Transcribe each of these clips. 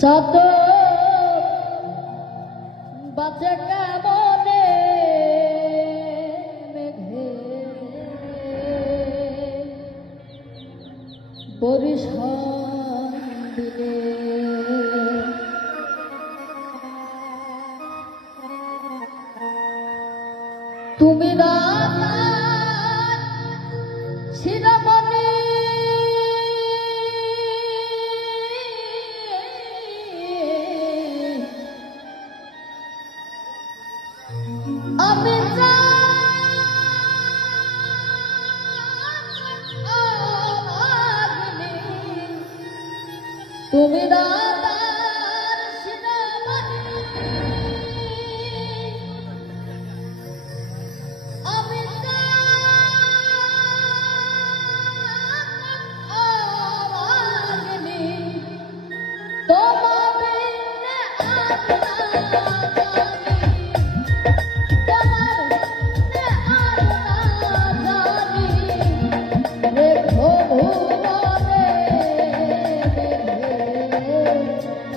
চাঁদ বাজে কেমনে বরিশাল দিনে তুমি না তুমি দাদার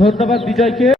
ধন্যবাদ বিজয়কে।